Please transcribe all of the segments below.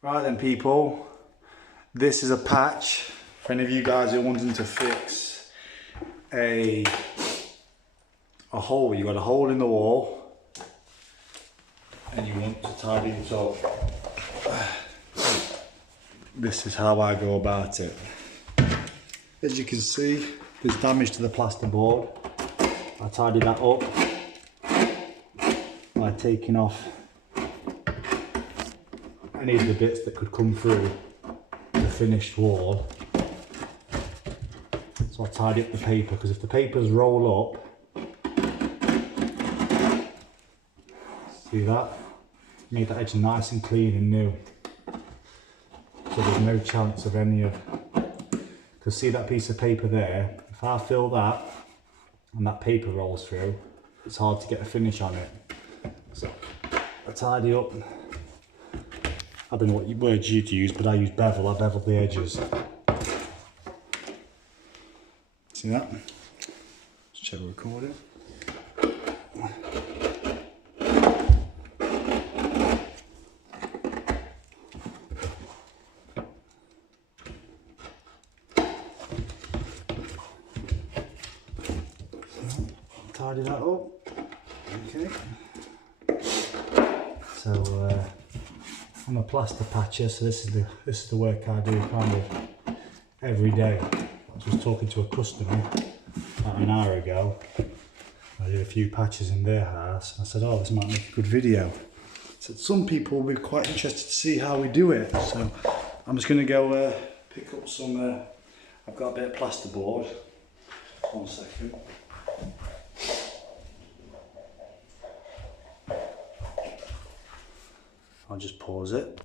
Right then people, this is a patch for any of you guys who are wanting to fix a hole. You got a hole in the wall and you want to tidy it up. This is how I go about it. As you can see, there's damage to the plasterboard. I tidy that up by taking off any of the bits that could come through the finished wall. So I tidy up the paper, because if the papers roll up, see that? Made that edge nice and clean and new. So there's no chance of any of, because see that piece of paper there, if I fill that and that paper rolls through, it's hard to get a finish on it. So I tidy up. I don't know what words you'd use, but I use bevel. I bevel the edges. See that? Let's check the recording. Tidy that up. Okay. So I'm a plaster patcher, so this is the work I do kind of every day. I was talking to a customer about an hour ago. I did a few patches in their house. I said, "Oh, this might make a good video." I said, "Some people will be quite interested to see how we do it." So I'm just going to go pick up some. I've got a bit of plasterboard. 1 second. I'll just pause it.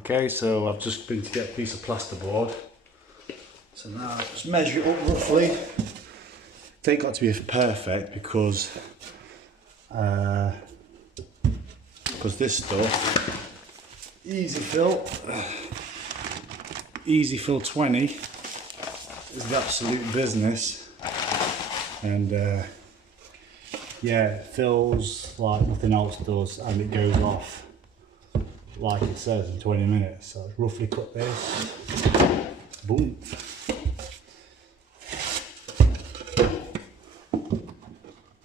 Okay, so I've just been to get a piece of plasterboard. So now I'll just measure it up roughly. It ain't got to be perfect because this stuff, easy fill 20 is the absolute business. And yeah, it fills like nothing else does, and it goes off like it says in 20 minutes. So roughly cut this, boom.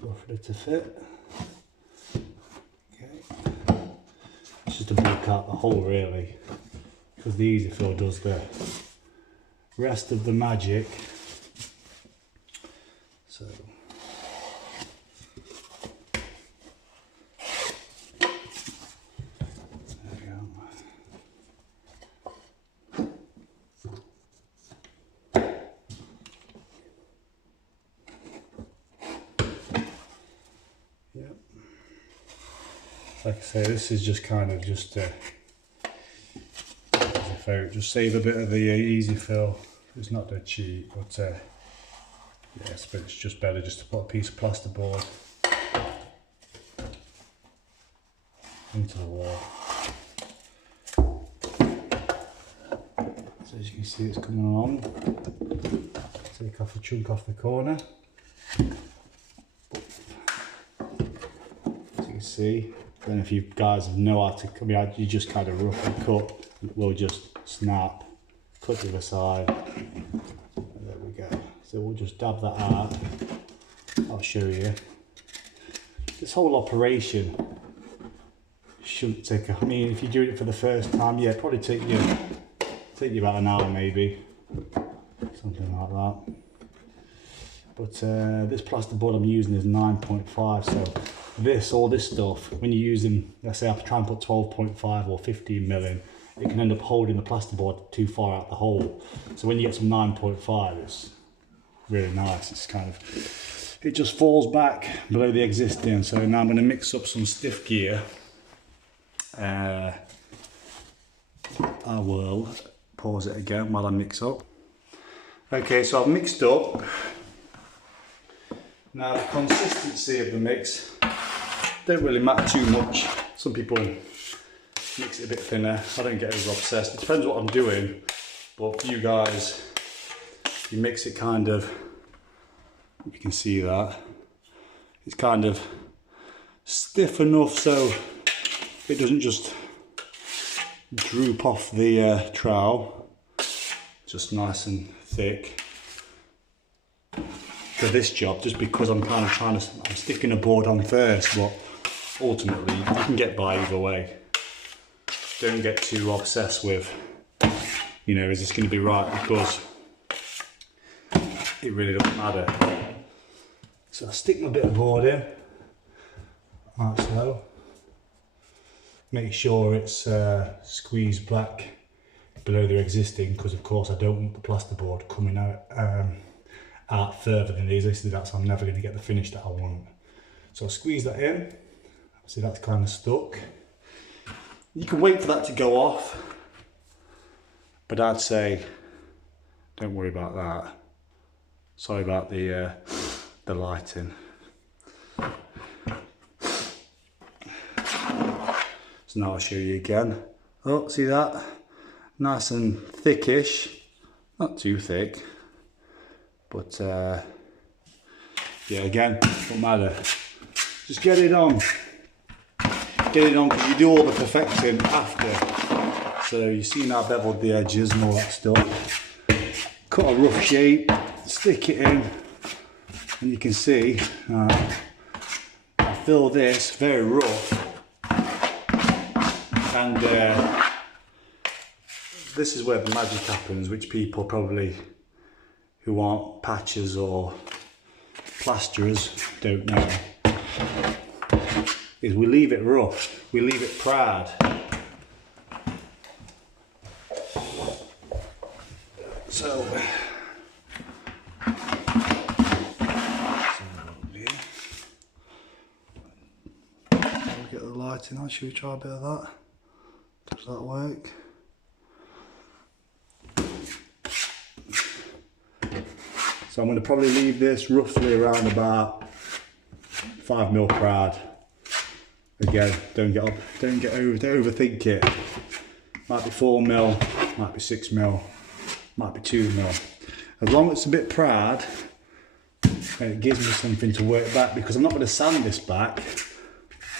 Roughly to fit. Okay. It's just to bulk out the hole really, because the easy fill does the rest of the magic. So like I say, this is just kind of just just save a bit of the easy fill. It's not that cheap, but yes, but it's just better just to put a piece of plasterboard into the wall. So as you can see, it's coming along. Take off a chunk off the corner. As you can see. Then if you guys know how to, I mean, you just kind of roughly cut, it will just snap, cut to the side, and there we go. So we'll just dab that out. I'll show you. This whole operation shouldn't take, I mean, if you're doing it for the first time, yeah, probably take you about an hour maybe, something like that. But this plasterboard I'm using is 9.5, so all this stuff, when you're using, let's say I try and put 12.5 or 15 mil, it can end up holding the plasterboard too far out the hole. So when you get some 9.5, it's really nice. It's kind of, it just falls back below the existing. So now I'm going to mix up some stiff gear. I will pause it again while I mix up. Okay, so I've mixed up. Now the consistency of the mix don't really matter too much. Some people mix it a bit thinner. I don't get as obsessed. It depends what I'm doing, but for you guys, you mix it kind of, you can see that it's kind of stiff enough so it doesn't just droop off the trowel, just nice and thick for this job, just because I'm kind of I'm sticking a board on first, but ultimately you can get by either way. Don't get too obsessed with, you know, is this going to be right, because it really doesn't matter. So I stick my bit of board in, like so. Make sure it's squeezed back below the existing, because of course I don't want the plasterboard coming out further than the existing, so I'm never going to get the finish that I want. So I squeeze that in. See, that's kind of stuck. You can wait for that to go off, but I'd say don't worry about that. Sorry about the lighting. So now I'll show you again. Oh, see that? Nice and thickish. Not too thick, but yeah, again, don't matter. Just get it on. Get it on, because you do all the perfecting after. So you've seen how I beveled the edges and all that stuff. Cut a rough shape, stick it in, and you can see I fill this very rough, and this is where the magic happens, which people probably who aren't patchers or plasterers don't know, is we leave it rough, we leave it proud. So get the lighting on, should we try a bit of that? Does that work? So I'm going to probably leave this roughly around about 5mm proud. Again, don't overthink it. Might be 4mm, might be 6mm, might be 2mm. As long as it's a bit proud, it gives me something to work back, because I'm not going to sand this back.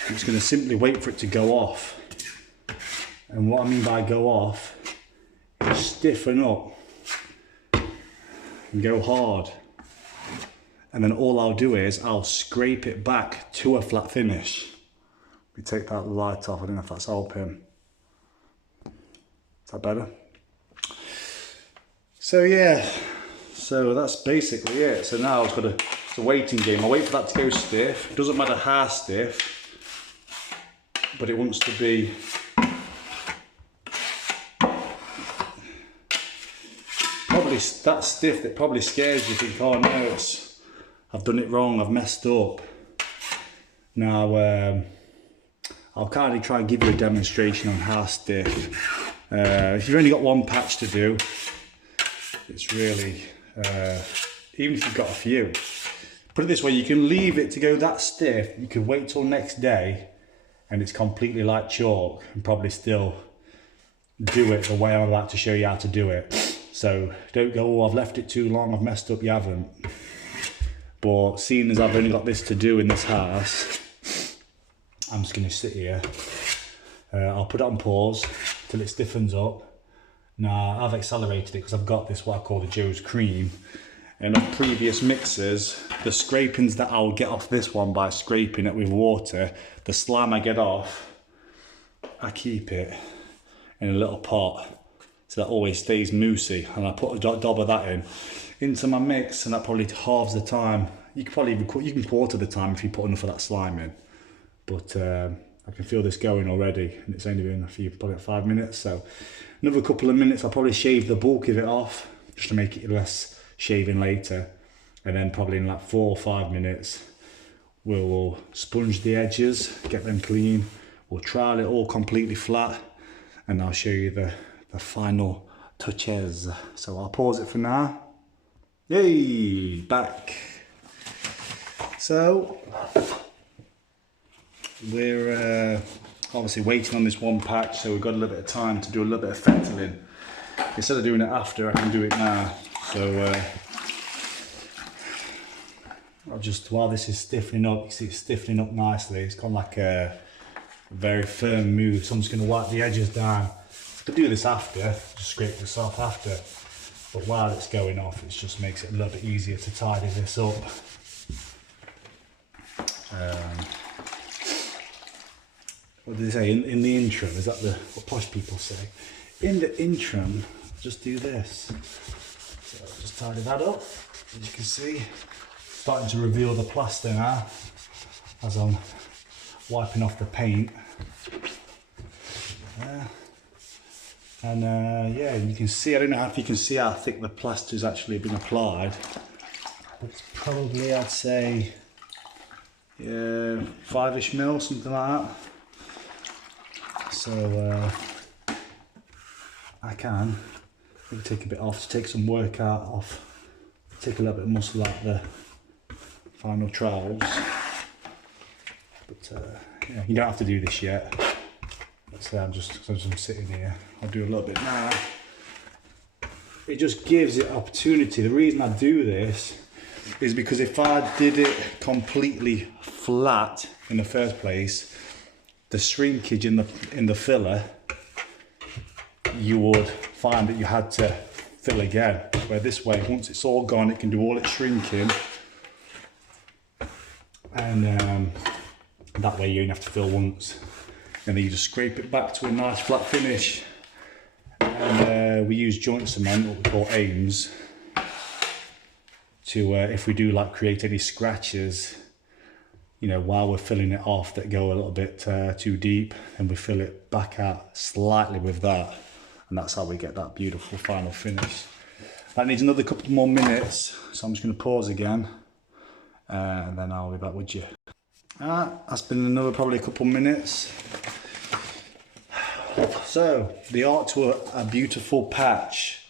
I'm just going to simply wait for it to go off. And what I mean by go off is stiffen up and go hard. And then all I'll do is I'll scrape it back to a flat finish. We take that light off, I don't know if that's helping. Is that better? So yeah, so that's basically it. So now it's a waiting game. I wait for that to go stiff. It doesn't matter how stiff, but it wants to be probably that stiff that probably scares you. Think, oh no, I've done it wrong, I've messed up. Now I'll kind of try and give you a demonstration on how stiff. If you've only got one patch to do, it's really, even if you've got a few, put it this way, you can leave it to go that stiff, you can wait till next day and it's completely like chalk, and probably still do it the way I'm about to show you how to do it. So don't go, oh, I've left it too long, I've messed up. You haven't. But seeing as I've only got this to do in this house, I'm just going to sit here. I'll put it on pause till it stiffens up. Now I've accelerated it because I've got this, what I call the Joe's cream. And on previous mixers, the scrapings that I'll get off this one by scraping it with water, the slime I get off, I keep it in a little pot so that always stays moussey, and I put a dob of that into my mix, and that probably halves the time. You can probably even quarter the time if you put enough of that slime in. But I can feel this going already, and it's only been probably 5 minutes. So another couple of minutes, I'll probably shave the bulk of it off just to make it less shaving later, and then probably in like 4 or 5 minutes we'll sponge the edges, get them clean. We'll trowel it all completely flat, and I'll show you the final touches. So I'll pause it for now. Yay, back. So we're obviously waiting on this one patch, so we've got a little bit of time to do a little bit of fettling. Instead of doing it after, I can do it now. So I'll just, while this is stiffening up, you see it's stiffening up nicely. It's got like a very firm move, so I'm just going to wipe the edges down could do this after, just scrape this off after, but while it's going off, it just makes it a little bit easier to tidy this up. What did they say? In the interim, is that what posh people say? In the interim, just do this. So just tidy that up. As you can see, starting to reveal the plaster now as I'm wiping off the paint. And yeah, you can see, I don't know if you can see how thick the plaster's actually been applied, but it's probably, I'd say, 5-ish mil, something like that. So I can maybe take a bit off to take some work out off, take a little bit of muscle out the final trowels. But yeah, you don't have to do this yet. So I'm just sitting here, I'll do a little bit now. It just gives it opportunity. The reason I do this is because if I did it completely flat in the first place, the shrinkage in the filler, you would find that you had to fill again. Where this way, once it's all gone, it can do all its shrinking, and that way you only have to fill once. And then you just scrape it back to a nice flat finish. And we use joint cement, what we call Ames, to if we do like create any scratches, you know, while we're filling it off that go a little bit too deep, and we fill it back out slightly with that, and that's how we get that beautiful final finish. That needs another couple more minutes, so I'm just going to pause again, and then I'll be back with you. That's been another probably a couple minutes. So, the art to a beautiful patch.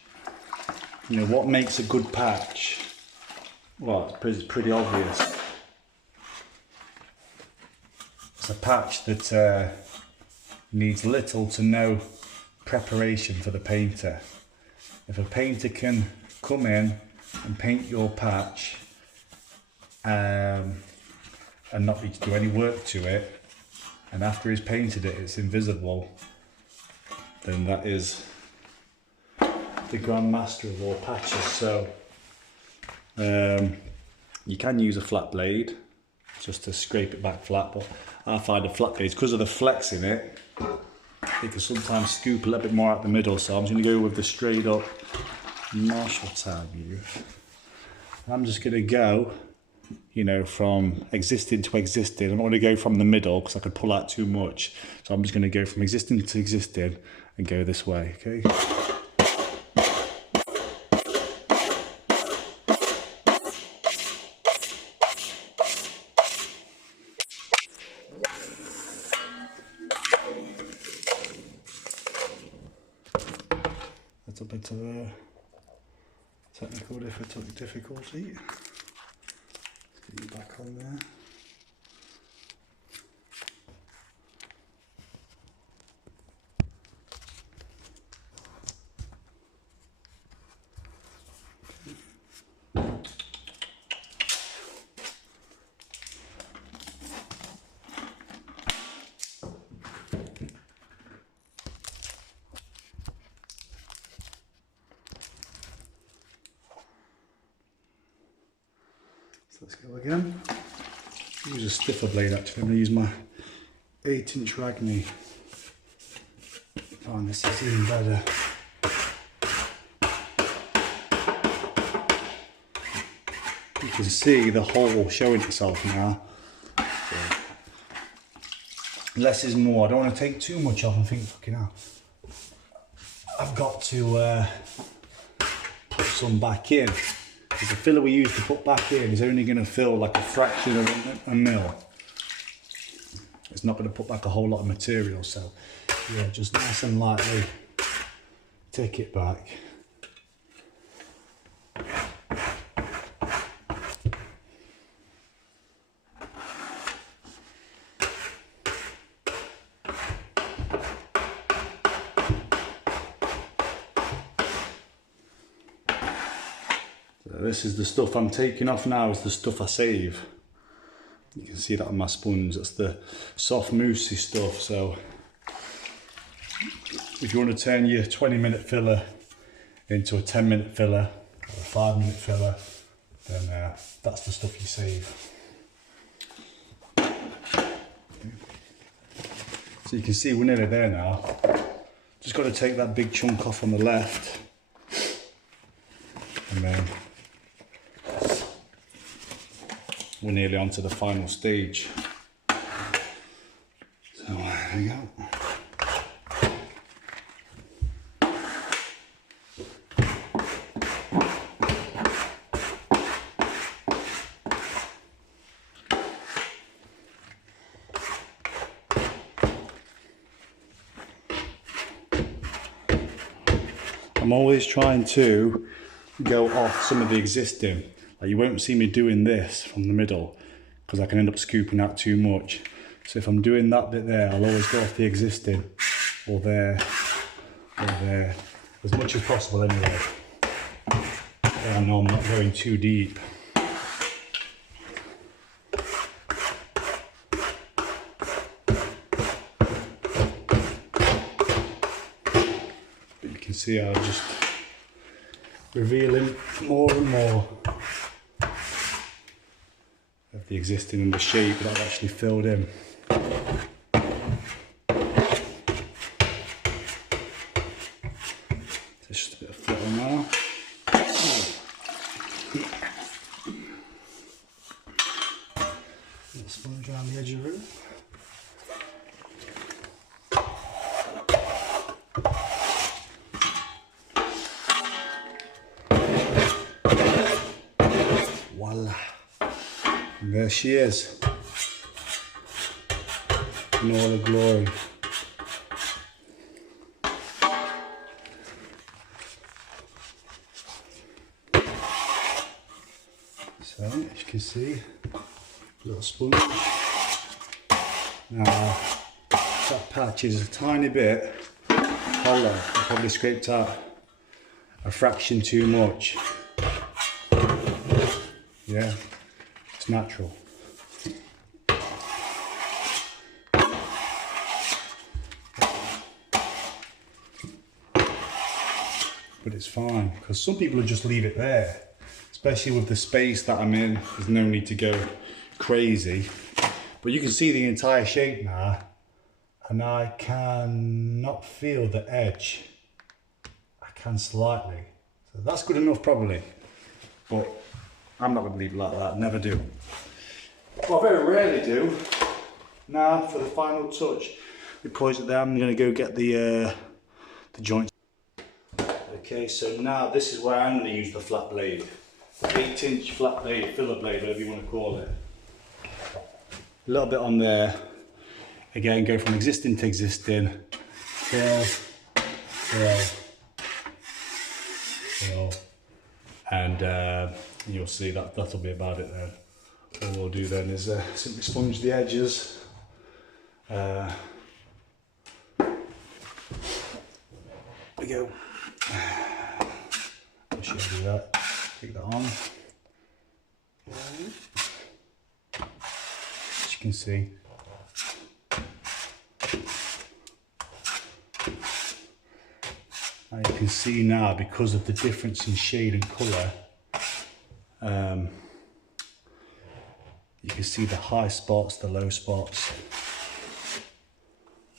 You know, what makes a good patch? Well, it's pretty obvious. It's a patch that needs little to no preparation for the painter. If a painter can come in and paint your patch and not need to do any work to it, and after he's painted it, it's invisible, then that is the grand master of all patches. So you can use a flat blade just to scrape it back flat, but I find a flat blade, because of the flex in it, it can sometimes scoop a little bit more out the middle. So I'm just going to go with the straight up Marshall tab view. I'm just going to go, you know, from existing to existing. I'm not going to go from the middle because I could pull out too much. So I'm just going to go from existing to existing and go this way, okay? That's a bit of a technical difficulty. Let's get you back on there. Let's go again. Use a stiffer blade actually. I'm going to use my 8-inch Ragni. Find this is even better. You can see the hole showing itself now. So, less is more. I don't want to take too much off and think, fucking hell, I've got to put some back in. The filler we use to put back in is only going to fill like a fraction of a mil. It's not going to put back a whole lot of material, so yeah, just nice and lightly take it back. This is the stuff I'm taking off now, is the stuff I save. You can see that on my sponge, that's the soft moussey stuff. So if you want to turn your 20-minute filler into a 10-minute filler or a 5-minute filler, then that's the stuff you save. So you can see we're nearly there now. Just got to take that big chunk off on the left, and then we're nearly on to the final stage. So there we go. I'm always trying to go off some of the existing. Like, you won't see me doing this from the middle because I can end up scooping out too much. So if I'm doing that bit there, I'll always go off the existing, or there, as much as possible anyway. And I know I'm not going too deep. But you can see how I'm just revealing more and more of the existing and the shape that I've actually filled in. Just a bit of filler now. A sponge around the edge of the roof. Voila. And there she is, in all her glory. So, as you can see, little sponge. Now, that patch is a tiny bit hollow. I probably scraped out a fraction too much. Yeah. It's natural. But it's fine, because some people would just leave it there, especially with the space that I'm in. There's no need to go crazy. But you can see the entire shape now, and I cannot feel the edge. I can slightly. So that's good enough probably, but I'm not going to leave it like that, never do. Well, I very rarely do. Now for the final touch, because there I'm going to go get the joints. Okay, so now this is where I'm going to use the flat blade. 8-inch flat blade, filler blade, whatever you want to call it. A little bit on there. Again, go from existing to existing. Fill, and you'll see that that'll be about it then. All we'll do then is simply sponge the edges. There we go. I should do that. Take that on. As you can see. And you can see now, because of the difference in shade and colour, you can see the high spots, the low spots.